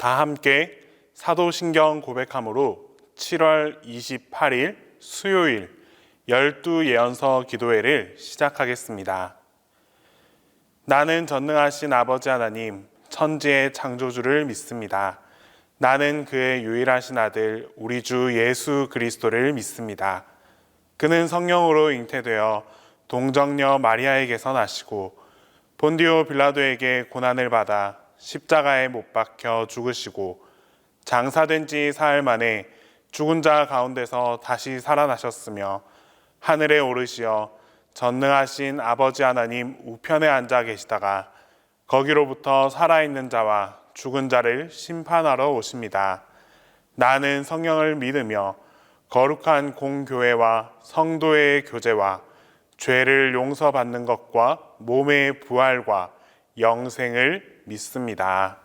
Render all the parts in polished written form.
다 함께 사도신경 고백함으로 7월 28일 수요일 12예언서 기도회를 시작하겠습니다. 나는 전능하신 아버지 하나님, 천지의 창조주를 믿습니다. 나는 그의 유일하신 아들 우리 주 예수 그리스도를 믿습니다. 그는 성령으로 잉태되어 동정녀 마리아에게서 나시고 본디오 빌라도에게 고난을 받아 십자가에 못 박혀 죽으시고 장사된 지 사흘 만에 죽은 자 가운데서 다시 살아나셨으며 하늘에 오르시어 전능하신 아버지 하나님 우편에 앉아 계시다가 거기로부터 살아있는 자와 죽은 자를 심판하러 오십니다. 나는 성령을 믿으며 거룩한 공교회와 성도의 교제와 죄를 용서받는 것과 몸의 부활과 영생을 믿습니다.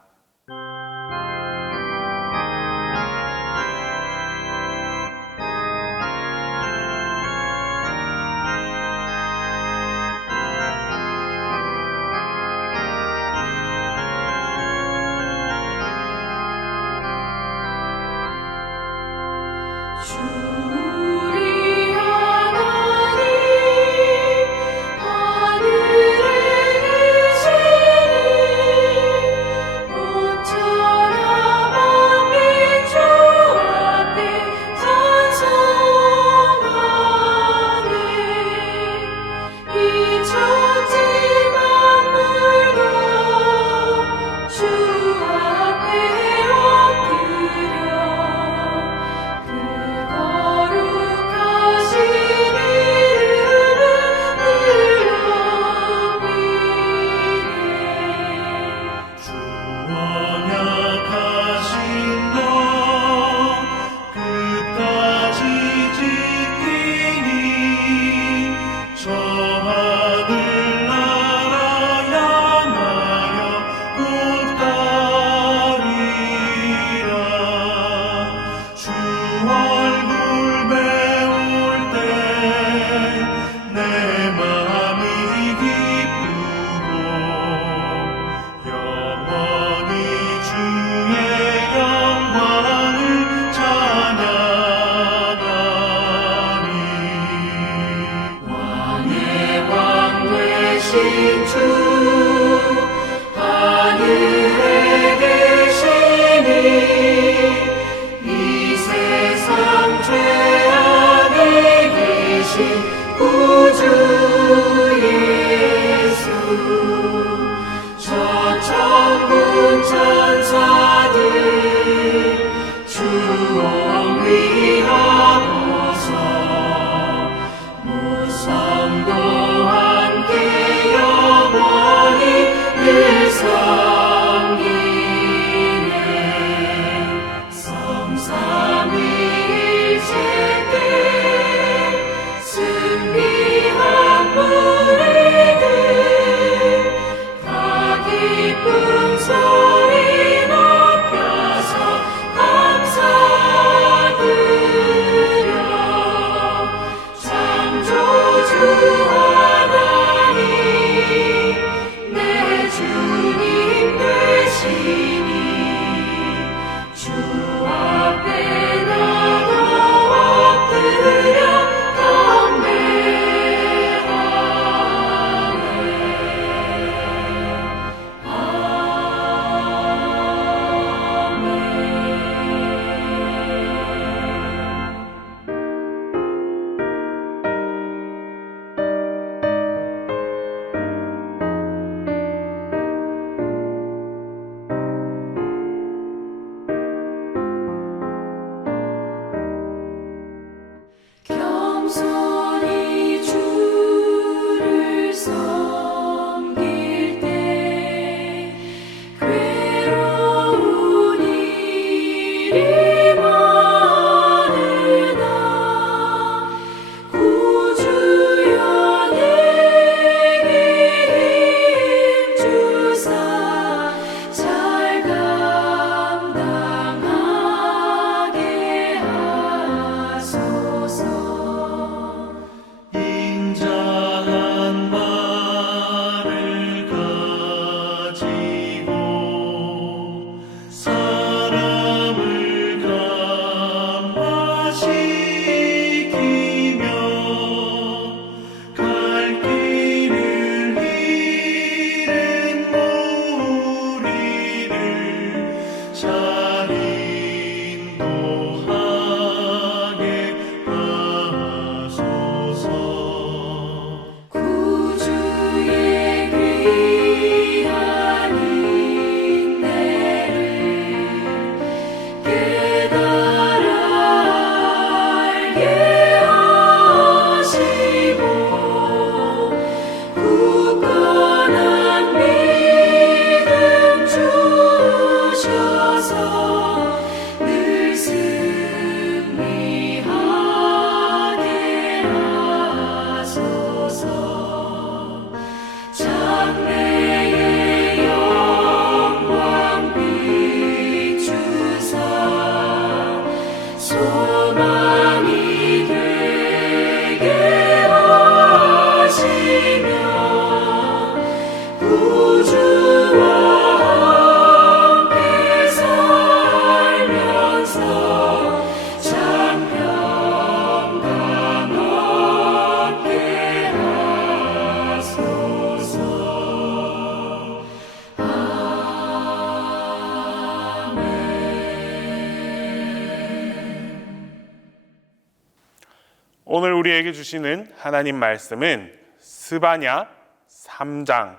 오늘 우리에게 주시는 하나님 말씀은 스바냐 3장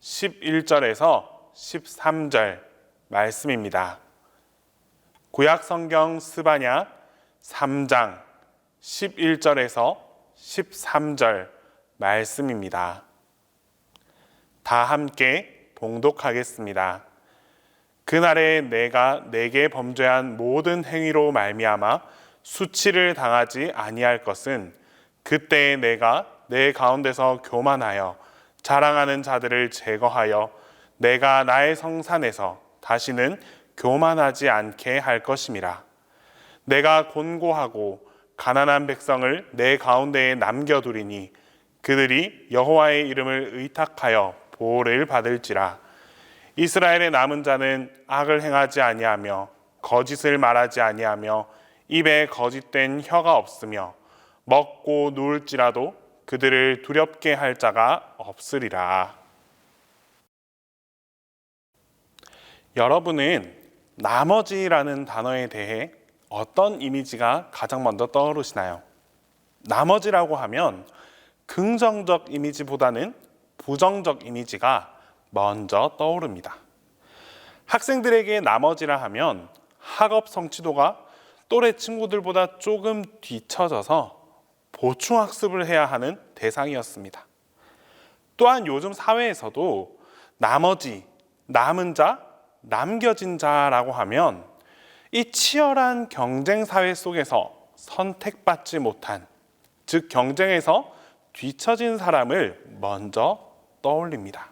11절에서 13절 말씀입니다. 구약 성경 스바냐 3장 11절에서 13절 말씀입니다. 다 함께 봉독하겠습니다. 그날에 내가 내게 범죄한 모든 행위로 말미암아 수치를 당하지 아니할 것은 그때에 내가 내 가운데서 교만하여 자랑하는 자들을 제거하여 내가 나의 성산에서 다시는 교만하지 않게 할 것임이라. 내가 곤고하고 가난한 백성을 내 가운데에 남겨두리니 그들이 여호와의 이름을 의탁하여 보호를 받을지라. 이스라엘의 남은 자는 악을 행하지 아니하며 거짓을 말하지 아니하며 입에 거짓된 혀가 없으며 먹고 누울지라도 그들을 두렵게 할 자가 없으리라. 여러분은 나머지라는 단어에 대해 어떤 이미지가 가장 먼저 떠오르시나요? 나머지라고 하면 긍정적 이미지보다는 부정적 이미지가 먼저 떠오릅니다. 학생들에게 나머지라 하면 학업 성취도가 또래 친구들보다 조금 뒤처져서 보충학습을 해야 하는 대상이었습니다. 또한 요즘 사회에서도 나머지, 남은 자, 남겨진 자라고 하면 이 치열한 경쟁 사회 속에서 선택받지 못한, 즉 경쟁에서 뒤처진 사람을 먼저 떠올립니다.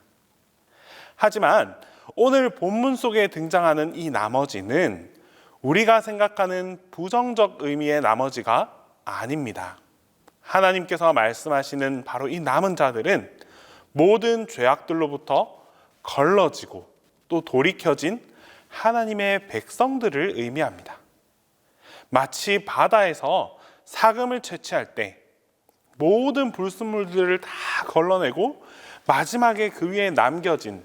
하지만 오늘 본문 속에 등장하는 이 나머지는 우리가 생각하는 부정적 의미의 나머지가 아닙니다. 하나님께서 말씀하시는 바로 이 남은 자들은 모든 죄악들로부터 걸러지고 또 돌이켜진 하나님의 백성들을 의미합니다. 마치 바다에서 사금을 채취할 때 모든 불순물들을 다 걸러내고 마지막에 그 위에 남겨진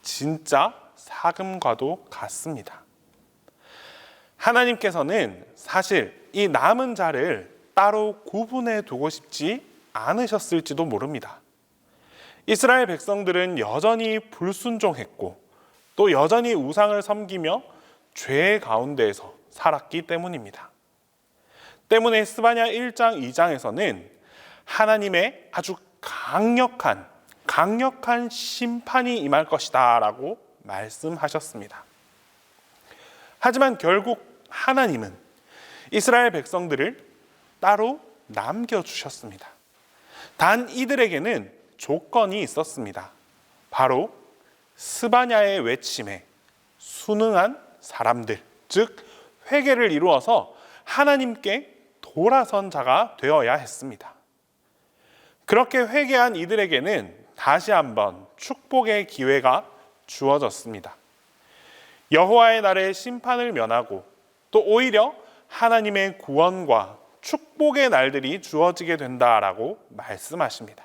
진짜 사금과도 같습니다. 하나님께서는 사실 이 남은 자를 따로 구분해 두고 싶지 않으셨을지도 모릅니다. 이스라엘 백성들은 여전히 불순종했고 또 여전히 우상을 섬기며 죄 가운데에서 살았기 때문입니다. 때문에 스바냐 1장 2장에서는 하나님의 아주 강력한 심판이 임할 것이다 라고 말씀하셨습니다. 하지만 결국 하나님은 이스라엘 백성들을 따로 남겨주셨습니다. 단 이들에게는 조건이 있었습니다. 바로 스바냐의 외침에 순응한 사람들, 즉 회개를 이루어서 하나님께 돌아선 자가 되어야 했습니다. 그렇게 회개한 이들에게는 다시 한번 축복의 기회가 주어졌습니다. 여호와의 날에 심판을 면하고 또 오히려 하나님의 구원과 축복의 날들이 주어지게 된다라고 말씀하십니다.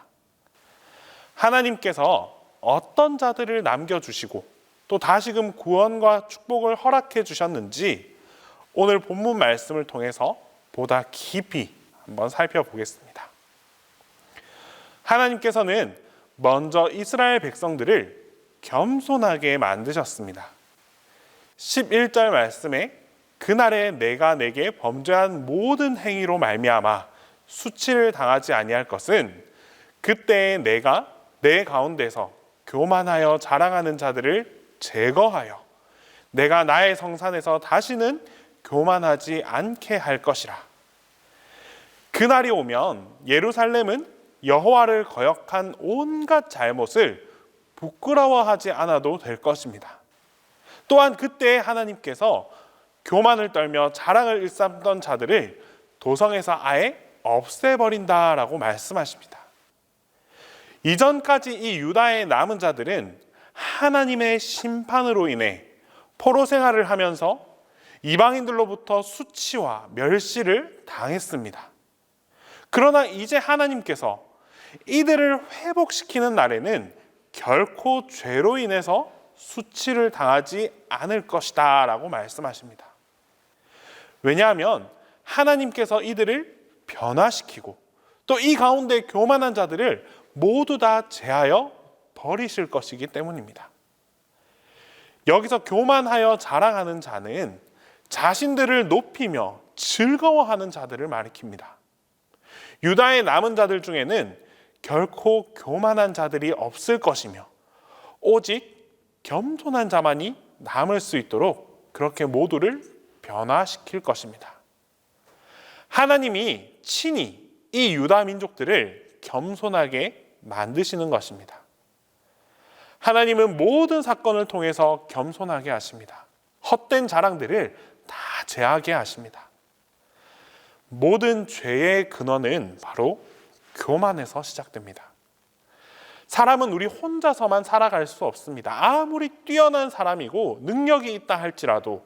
하나님께서 어떤 자들을 남겨주시고 또 다시금 구원과 축복을 허락해 주셨는지 오늘 본문 말씀을 통해서 보다 깊이 한번 살펴보겠습니다. 하나님께서는 먼저 이스라엘 백성들을 겸손하게 만드셨습니다. 11절 말씀에 그날에 내가 내게 범죄한 모든 행위로 말미암아 수치를 당하지 아니할 것은 그때에 내가 내 가운데서 교만하여 자랑하는 자들을 제거하여 내가 나의 성산에서 다시는 교만하지 않게 할 것이라. 그날이 오면 예루살렘은 여호와를 거역한 온갖 잘못을 부끄러워하지 않아도 될 것입니다. 또한 그때 하나님께서 교만을 떨며 자랑을 일삼던 자들을 도성에서 아예 없애버린다라고 말씀하십니다. 이전까지 이 유다의 남은 자들은 하나님의 심판으로 인해 포로 생활을 하면서 이방인들로부터 수치와 멸시를 당했습니다. 그러나 이제 하나님께서 이들을 회복시키는 날에는 결코 죄로 인해서 수치를 당하지 않을 것이다 라고 말씀하십니다. 왜냐하면 하나님께서 이들을 변화시키고 또 이 가운데 교만한 자들을 모두 다 제하여 버리실 것이기 때문입니다. 여기서 교만하여 자랑하는 자는 자신들을 높이며 즐거워하는 자들을 가리킵니다. 유다의 남은 자들 중에는 결코 교만한 자들이 없을 것이며 오직 겸손한 자만이 남을 수 있도록 그렇게 모두를 변화시킬 것입니다. 하나님이 친히 이 유다 민족들을 겸손하게 만드시는 것입니다. 하나님은 모든 사건을 통해서 겸손하게 하십니다. 헛된 자랑들을 다 제하게 하십니다. 모든 죄의 근원은 바로 교만에서 시작됩니다. 사람은 우리 혼자서만 살아갈 수 없습니다. 아무리 뛰어난 사람이고 능력이 있다 할지라도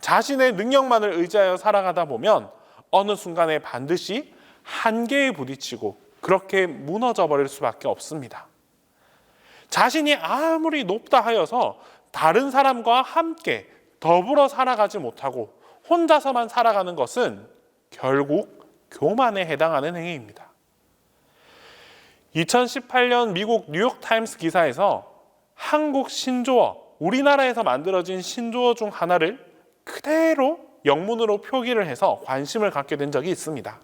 자신의 능력만을 의지하여 살아가다 보면 어느 순간에 반드시 한계에 부딪히고 그렇게 무너져 버릴 수밖에 없습니다. 자신이 아무리 높다 하여서 다른 사람과 함께 더불어 살아가지 못하고 혼자서만 살아가는 것은 결국 교만에 해당하는 행위입니다. 2018년 미국 뉴욕타임스 기사에서 한국 신조어, 우리나라에서 만들어진 신조어 중 하나를 그대로 영문으로 표기를 해서 관심을 갖게 된 적이 있습니다.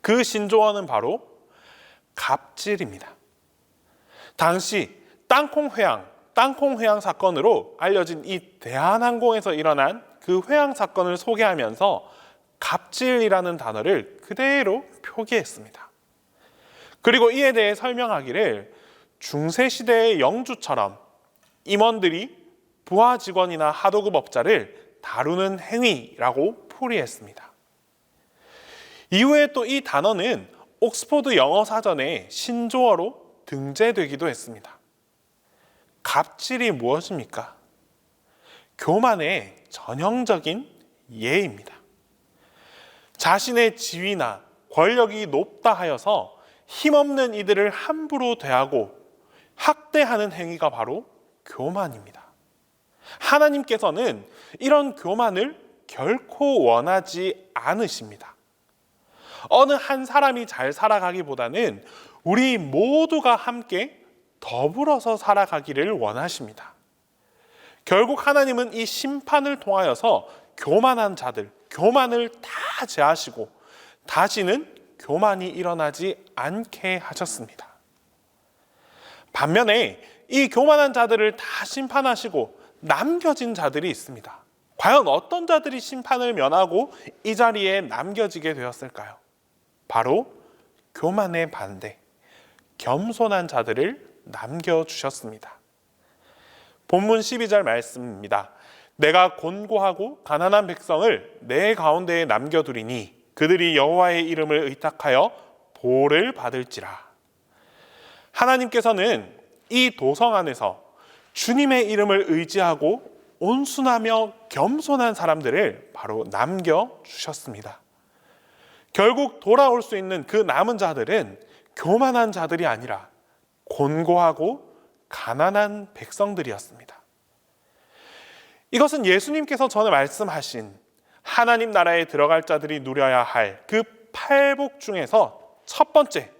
그 신조어는 바로 갑질입니다. 당시 땅콩 회항 사건으로 알려진 이 대한항공에서 일어난 그 회항 사건을 소개하면서 갑질이라는 단어를 그대로 표기했습니다. 그리고 이에 대해 설명하기를 중세시대의 영주처럼 임원들이 부하 직원이나 하도급업자를 다루는 행위라고 풀이했습니다. 이후에 또 이 단어는 옥스퍼드 영어 사전에 신조어로 등재되기도 했습니다. 갑질이 무엇입니까? 교만의 전형적인 예입니다. 자신의 지위나 권력이 높다 하여서 힘없는 이들을 함부로 대하고 학대하는 행위가 바로 교만입니다. 하나님께서는 이런 교만을 결코 원하지 않으십니다. 어느 한 사람이 잘 살아가기보다는 우리 모두가 함께 더불어서 살아가기를 원하십니다. 결국 하나님은 이 심판을 통하여서 교만한 자들, 교만을 다 제하시고 다시는 교만이 일어나지 않게 하셨습니다. 반면에 이 교만한 자들을 다 심판하시고 남겨진 자들이 있습니다. 과연 어떤 자들이 심판을 면하고 이 자리에 남겨지게 되었을까요? 바로 교만의 반대, 겸손한 자들을 남겨주셨습니다. 본문 12절 말씀입니다. 내가 곤고하고 가난한 백성을 내 가운데에 남겨두리니 그들이 여호와의 이름을 의탁하여 보를 받을지라. 하나님께서는 이 도성 안에서 주님의 이름을 의지하고 온순하며 겸손한 사람들을 바로 남겨주셨습니다. 결국 돌아올 수 있는 그 남은 자들은 교만한 자들이 아니라 곤고하고 가난한 백성들이었습니다. 이것은 예수님께서 전에 말씀하신 하나님 나라에 들어갈 자들이 누려야 할 그 팔복 중에서 첫 번째,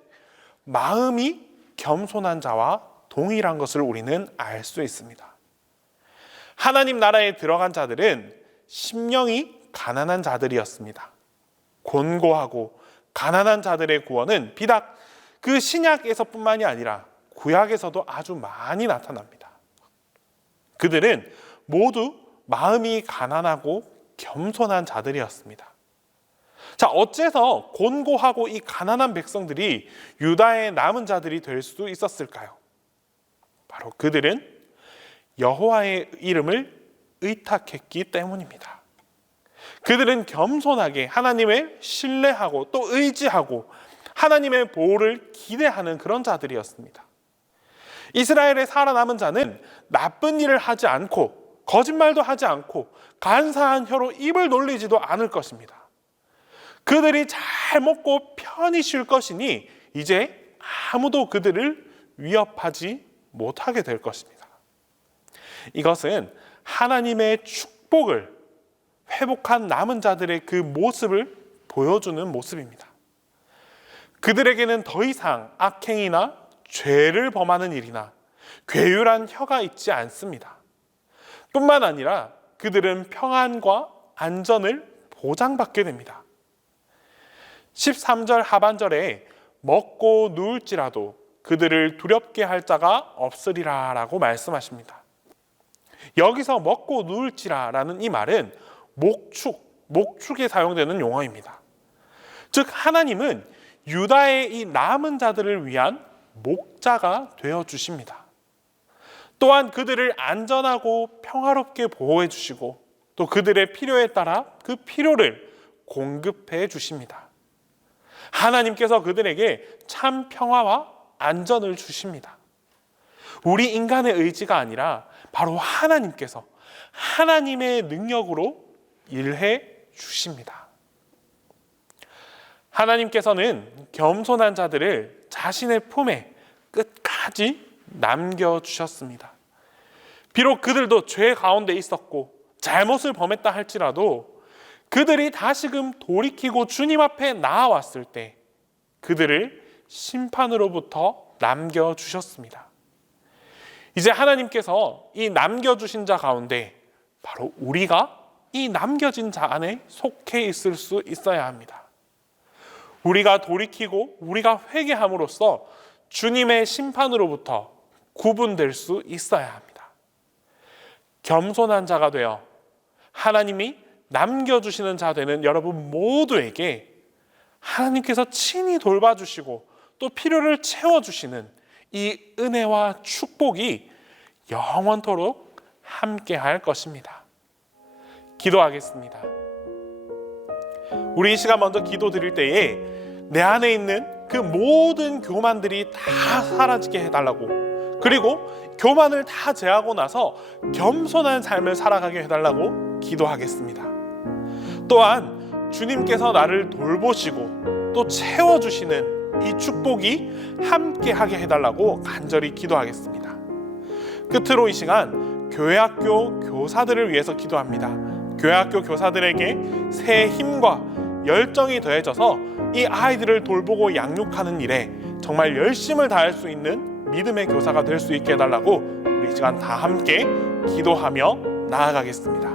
마음이 겸손한 자와 동일한 것을 우리는 알 수 있습니다. 하나님 나라에 들어간 자들은 심령이 가난한 자들이었습니다. 곤고하고 가난한 자들의 구원은 비단 그 신약에서뿐만이 아니라 구약에서도 아주 많이 나타납니다. 그들은 모두 마음이 가난하고 겸손한 자들이었습니다. 자, 어째서 곤고하고 이 가난한 백성들이 유다의 남은 자들이 될 수도 있었을까요? 바로 그들은 여호와의 이름을 의탁했기 때문입니다. 그들은 겸손하게 하나님을 신뢰하고 또 의지하고 하나님의 보호를 기대하는 그런 자들이었습니다. 이스라엘의 살아남은 자는 나쁜 일을 하지 않고 거짓말도 하지 않고 간사한 혀로 입을 놀리지도 않을 것입니다. 그들이 잘 먹고 편히 쉴 것이니 이제 아무도 그들을 위협하지 못하게 될 것입니다. 이것은 하나님의 축복을 회복한 남은 자들의 그 모습을 보여주는 모습입니다. 그들에게는 더 이상 악행이나 죄를 범하는 일이나 괴율한 혀가 있지 않습니다. 뿐만 아니라 그들은 평안과 안전을 보장받게 됩니다. 13절 하반절에 먹고 누울지라도 그들을 두렵게 할 자가 없으리라 라고 말씀하십니다. 여기서 먹고 누울지라라는 이 말은 목축에 사용되는 용어입니다. 즉 하나님은 유다의 이 남은 자들을 위한 목자가 되어 주십니다. 또한 그들을 안전하고 평화롭게 보호해 주시고 또 그들의 필요에 따라 그 필요를 공급해 주십니다. 하나님께서 그들에게 참 평화와 안전을 주십니다. 우리 인간의 의지가 아니라 바로 하나님께서 하나님의 능력으로 일해 주십니다. 하나님께서는 겸손한 자들을 자신의 품에 끝까지 남겨주셨습니다. 비록 그들도 죄 가운데 있었고 잘못을 범했다 할지라도 그들이 다시금 돌이키고 주님 앞에 나아왔을 때 그들을 심판으로부터 남겨주셨습니다. 이제 하나님께서 이 남겨주신 자 가운데 바로 우리가 이 남겨진 자 안에 속해 있을 수 있어야 합니다. 우리가 돌이키고 우리가 회개함으로써 주님의 심판으로부터 구분될 수 있어야 합니다. 겸손한 자가 되어 하나님이 남겨주시는 자 되는 여러분 모두에게 하나님께서 친히 돌봐주시고 또 필요를 채워주시는 이 은혜와 축복이 영원토록 함께할 것입니다. 기도하겠습니다. 우리 이 시간 먼저 기도 드릴 때에 내 안에 있는 그 모든 교만들이 다 사라지게 해달라고, 그리고 교만을 다 제하고 나서 겸손한 삶을 살아가게 해달라고 기도하겠습니다. 또한 주님께서 나를 돌보시고 또 채워주시는 이 축복이 함께하게 해달라고 간절히 기도하겠습니다. 끝으로 이 시간 교회학교 교사들을 위해서 기도합니다. 교회학교 교사들에게 새 힘과 열정이 더해져서 이 아이들을 돌보고 양육하는 일에 정말 열심을 다할 수 있는 믿음의 교사가 될 수 있게 해달라고 우리 이 시간 다 함께 기도하며 나아가겠습니다.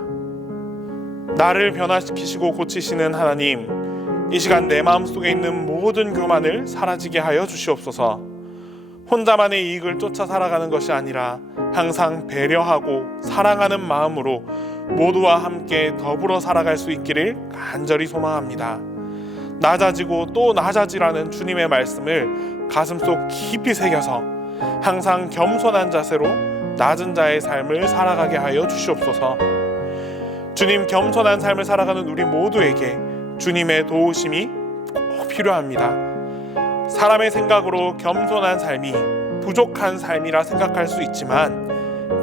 나를 변화시키시고 고치시는 하나님, 이 시간 내 마음속에 있는 모든 교만을 사라지게 하여 주시옵소서. 혼자만의 이익을 쫓아 살아가는 것이 아니라 항상 배려하고 사랑하는 마음으로 모두와 함께 더불어 살아갈 수 있기를 간절히 소망합니다. 낮아지고 또 낮아지라는 주님의 말씀을 가슴속 깊이 새겨서 항상 겸손한 자세로 낮은 자의 삶을 살아가게 하여 주시옵소서. 주님, 겸손한 삶을 살아가는 우리 모두에게 주님의 도우심이 꼭 필요합니다. 사람의 생각으로 겸손한 삶이 부족한 삶이라 생각할 수 있지만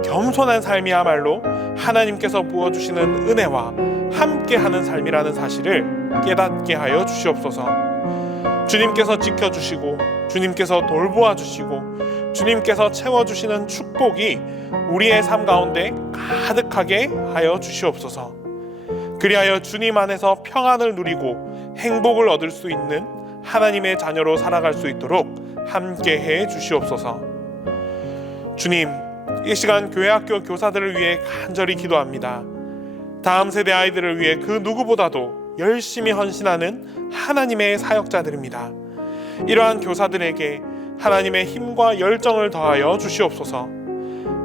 겸손한 삶이야말로 하나님께서 부어주시는 은혜와 함께하는 삶이라는 사실을 깨닫게 하여 주시옵소서. 주님께서 지켜주시고 주님께서 돌보아 주시고 주님께서 채워주시는 축복이 우리의 삶 가운데 가득하게 하여 주시옵소서. 그리하여 주님 안에서 평안을 누리고 행복을 얻을 수 있는 하나님의 자녀로 살아갈 수 있도록 함께해 주시옵소서. 주님, 이 시간 교회학교 교사들을 위해 간절히 기도합니다. 다음 세대 아이들을 위해 그 누구보다도 열심히 헌신하는 하나님의 사역자들입니다. 이러한 교사들에게 하나님의 힘과 열정을 더하여 주시옵소서.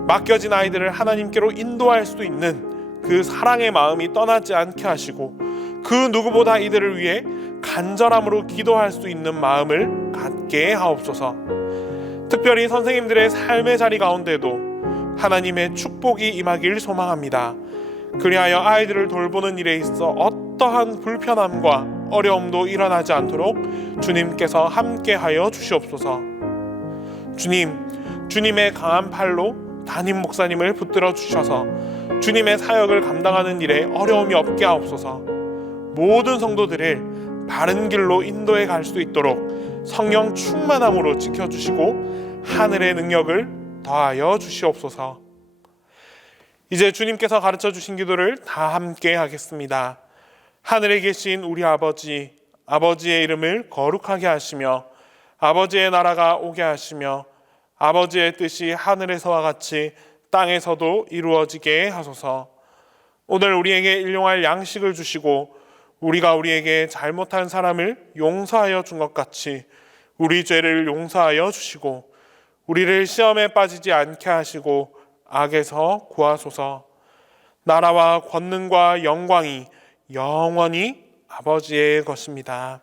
맡겨진 아이들을 하나님께로 인도할 수 있는 그 사랑의 마음이 떠나지 않게 하시고 그 누구보다 이들을 위해 간절함으로 기도할 수 있는 마음을 갖게 하옵소서. 특별히 선생님들의 삶의 자리 가운데도 하나님의 축복이 임하길 소망합니다. 그리하여 아이들을 돌보는 일에 있어 어떠한 불편함과 어려움도 일어나지 않도록 주님께서 함께하여 주시옵소서. 주님, 주님의 강한 팔로 담임 목사님을 붙들어 주셔서 주님의 사역을 감당하는 일에 어려움이 없게 하옵소서. 모든 성도들을 바른 길로 인도해 갈 수 있도록 성령 충만함으로 지켜주시고 하늘의 능력을 더하여 주시옵소서. 이제 주님께서 가르쳐 주신 기도를 다 함께 하겠습니다. 하늘에 계신 우리 아버지, 아버지의 이름을 거룩하게 하시며 아버지의 나라가 오게 하시며 아버지의 뜻이 하늘에서와 같이 땅에서도 이루어지게 하소서. 오늘 우리에게 일용할 양식을 주시고 우리가 우리에게 잘못한 사람을 용서하여 준 것 같이 우리 죄를 용서하여 주시고 우리를 시험에 빠지지 않게 하시고 악에서 구하소서. 나라와 권능과 영광이 영원히 아버지의 것입니다.